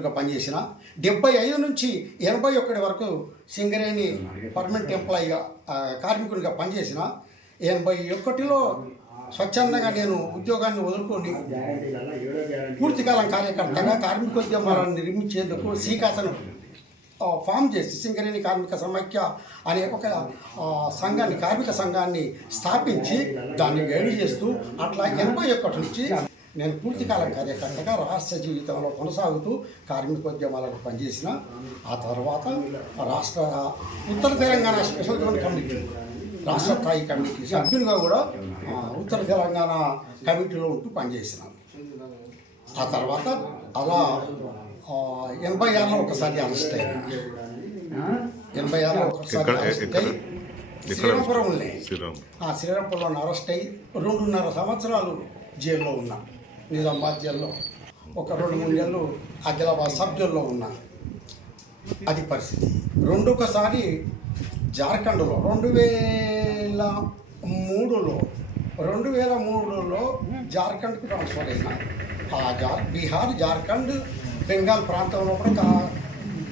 కార్మికునిగా పనిచేసిన డెబ్బై ఐదు నుంచి ఎనభై ఒకటి వరకు సింగరేణి పర్మనెంట్ ఎంప్లాయీగా కార్మికుడిగా పనిచేసిన ఎనభై ఒకటిలో స్వచ్ఛందంగా నేను ఉద్యోగాన్ని వదులుకొని పూర్తికాలం కార్యకర్తగా కార్మికోద్యమాలను నిర్మించేందుకు శ్రీకాసను ఫామ్ చేసి సింగరేణి కార్మిక సమైక్య అనే ఒక సంఘాన్ని కార్మిక సంఘాన్ని స్థాపించి దాన్ని గైడ్ చేస్తూ అట్లా ఎనభై ఒకటి నుంచి నేను పూర్తికాలం కార్యకర్తగా రాష్ట్ర జీవితంలో కొనసాగుతూ కార్మికోద్యమాలకు పనిచేసిన ఆ తర్వాత రాష్ట్ర ఉత్తర తెలంగాణ స్పెషల్ జోన్ కమిటీ రాష్ట్ర స్థాయి కమిటీ సభ్యునిగా కూడా ఉత్తర తెలంగాణ కమిటీలో ఉంటూ పనిచేసినాను. ఆ తర్వాత అలా ఎనభై ఆరులో ఒకసారి అరెస్ట్ అయింది ఎనభై ఆరులో ఒకసారి అరెస్ట్? అయ్యి ఎక్కడ? శ్రీరామపురంలో శ్రీరామ్ ఆ శ్రీరామపురంలో అరెస్ట్ అయ్యి రెండున్నర సంవత్సరాలు జైల్లో ఉన్నా. నిజామాబాద్ మధ్యలో ఒక రెండు మూడు నెలలు ఆదిలాబాద్ సబ్ జైల్లో ఉన్నా. అది పరిస్థితి. రెండొకసారి జార్ఖండ్లో రెండు వేల మూడులో రెండు వేల మూడులో జార్ఖండ్కు ట్రాన్స్ఫర్ అయినా. ఆ జార్ బీహార్ జార్ఖండ్ బెంగాల్ ప్రాంతంలో కూడా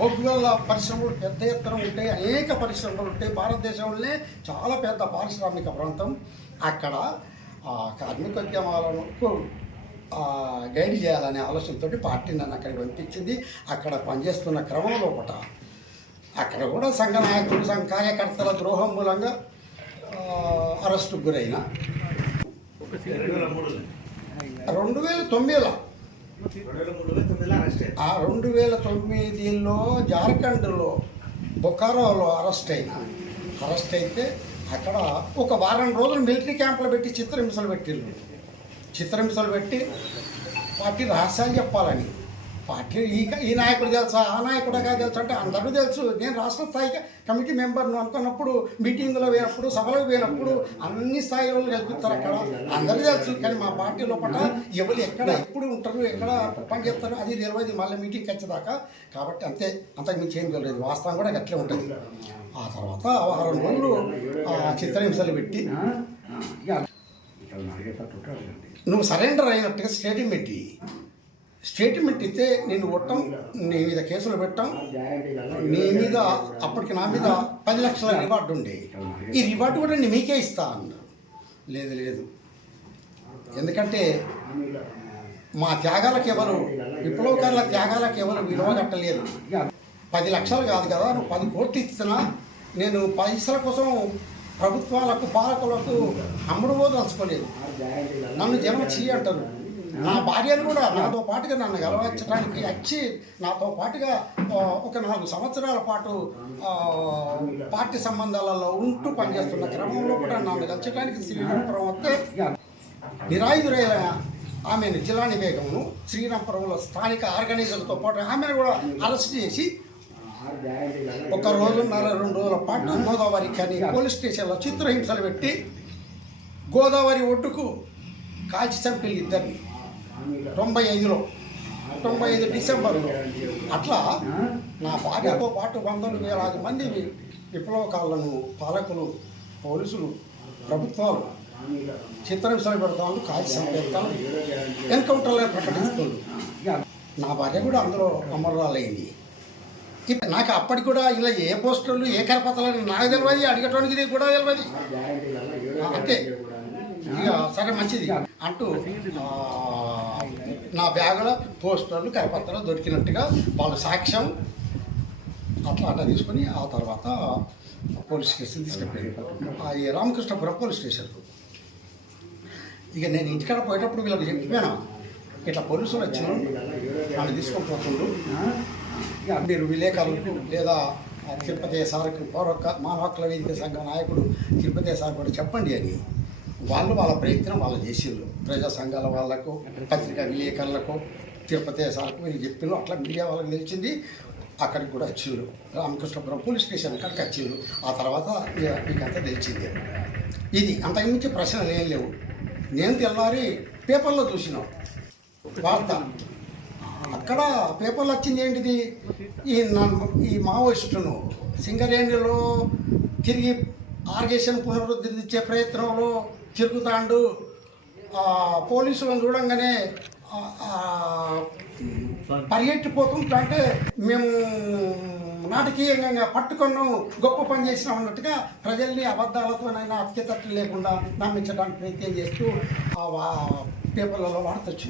బొగ్గుల పరిశ్రమలు పెద్ద ఎత్తున ఉంటాయి అనేక పరిశ్రమలు ఉంటాయి భారతదేశంలోనే చాలా పెద్ద పారిశ్రామిక ప్రాంతం. అక్కడ ఆ కార్మికోద్యమాలను గైడ్ చేయాలనే ఆలోచనతో పార్టీ నన్ను అక్కడికి పంపించింది. అక్కడ పనిచేస్తున్న క్రమంలో ఒకట అక్కడ కూడా సంఘ నాయకులు సంఘ కార్యకర్తల ద్రోహం మూలంగా అరెస్టు అరెస్టుకు గురైన. రెండు వేల తొమ్మిదిలో. ఆ రెండు వేల తొమ్మిదిలో జార్ఖండ్లో బొకారోలో అరెస్ట్ అయిన. అరెస్ట్ అయితే అక్కడ ఒక వారం రోజులు మిలిటరీ క్యాంపులో పెట్టి చిత్రహింసలు పెట్టిండ్రు. చిత్రహింసలు పెట్టి పార్టీ రహస్యాలు చెప్పాలని. పార్టీ ఈ ఈ నాయకుడు తెలుసా ఆ నాయకుడుగా తెలుసు అంటే అందరూ తెలుసు. నేను రాష్ట్ర స్థాయి కమిటీ మెంబర్ను అనుకున్నప్పుడు మీటింగ్లో పోయినప్పుడు సభలకు పోయినప్పుడు అన్ని స్థాయిలో కల్పిస్తారు అక్కడ. అందరూ తెలుసు. కానీ మా పార్టీ లోపల ఎవరు ఎక్కడ ఎప్పుడు ఉంటారు ఎక్కడ పనిచేస్తారు అది తెలియదు మళ్ళీ మీటింగ్కి వచ్చేదాకా కాబట్టి అంతే. అంతకు మించి ఏం తెలియదు వాస్తవం కూడా అట్లే ఉంటుంది. ఆ తర్వాత వారం రోజులు ఆ చిత్రహింసలు పెట్టి నువ్వు సరెండర్ అయినట్టుగా స్టేట్మెంట్. స్టేట్మెంట్ ఇస్తే నేను కొట్టాం నీ మీద కేసులు పెట్టాం నీ మీద అప్పటికి నా మీద పది లక్షల రివార్డు ఉండే. ఈ రివార్డు కూడా నేను మీకే ఇస్తా అన్నారు. లేదు లేదు. ఎందుకంటే మా త్యాగాలకు ఎవరు విప్లవకారుల త్యాగాలకు ఎవరు విలువ కట్టలేరు పది లక్షలు కాదు కదా నువ్వు పది కోట్లు ఇస్తున్నా నేను పైసల కోసం ప్రభుత్వాలకు పాలకులకు అమ్ముడుపోదలుచుకోలేదు నన్ను జనం చెయ్యి అంటారు. నా భార్యను కూడా నాతో పాటుగా నన్ను గెలవచ్చడానికి వచ్చి నాతో పాటుగా ఒక నాలుగు సంవత్సరాల పాటు పార్టీ సంబంధాలలో ఉంటూ పనిచేస్తున్న క్రమంలో కూడా నన్ను గెలిచడానికి శ్రీరామపురం వస్తే నిరాయుధురైన ఆమెను జిల్లా నివేగమును శ్రీరామపురంలో స్థానిక ఆర్గనైజర్తో పాటు ఆమెను కూడా అరెస్ట్ చేసి ఒక రోజున్నర రెండు రోజుల పాటు గోదావరి కానీ పోలీస్ స్టేషన్లో చిత్రహింసలు పెట్టి గోదావరి ఒడ్డుకు కాల్చి చంపిల్లు ఇద్దరిని. తొంభై ఐదులో తొంభై ఐదు డిసెంబర్లో అట్లా నా భార్యతో పాటు వందలు వేలాది మంది విప్లవకాలను పాలకులు పోలీసులు ప్రభుత్వాలు చిత్రహింసలు పెడతాను కాల్చి చంపేస్తాను ఎన్కౌంటర్లను ప్రకటిస్తుంది నా భార్య కూడా అందులో అమరురాలైంది. ఇప్పుడు నాకు అప్పటికి కూడా ఇలా ఏ పోస్టులు ఏ కరపత్రాలు నాకు తెలియదు అడిగటానికి ఇది కూడా తెలియదు అంతే. ఇక సరే మంచిది. అంటూ నా బ్యాగులో పోస్టర్లు కరపత్రాలు దొరికినట్టుగా వాళ్ళ సాక్ష్యం అట్లా అట్లా తీసుకొని ఆ తర్వాత పోలీస్ స్టేషన్ తీసుకెళ్ళి ఈ రామకృష్ణపురం పోలీస్ స్టేషన్ ఇక నేను ఇంటికాడ పోయేటప్పుడు వీళ్ళకి చెప్పాను ఇట్లా పోలీసులు వచ్చిన వాళ్ళు తీసుకొని పోతుండ్రు. మీరు విలేకరులకు లేదా తిరుపతి సార్కు పౌరక మానవ హక్కుల వేదిక సంఘ నాయకుడు తిరుపతి సార్ కూడా చెప్పండి అని. వాళ్ళు వాళ్ళ ప్రయత్నం వాళ్ళు చేసిండ్రు. ప్రజా సంఘాల వాళ్ళకు పత్రికా విలేకరులకు తిరుపతి సార్కు వీళ్ళు చెప్పిన అట్లా మీడియా వాళ్ళకి తెలిసింది. అక్కడికి కూడా వచ్చిండ్రు. రామకృష్ణపురం పోలీస్ స్టేషన్ అక్కడికి వచ్చిండ్రు. ఆ తర్వాత మీకంతా తెలిసింది. ఇది అంతకుమించి ప్రశ్నలు ఏం లేవు. నేను తెల్లారి పేపర్లో చూసినాం. వార్త. అక్కడ పేపర్లు వచ్చింది ఏంటిది? ఈ ఈ మావోయిస్టును సింగరేణిలో తిరిగి ఆర్గేషన్ పునరుద్ధరించే ప్రయత్నంలో తిరుగుతాండు. పోలీసులను చూడంగానే ఆ, అంటే మేము నాటకీయంగా పట్టుకొని గొప్ప పని చేసినాం అన్నట్టుగా ప్రజల్ని అబద్ధాలతోనైనా అత్యతట్లు లేకుండా నమ్మించడానికి ప్రయత్నం చేస్తూ పేపర్లలో వాడతచ్చు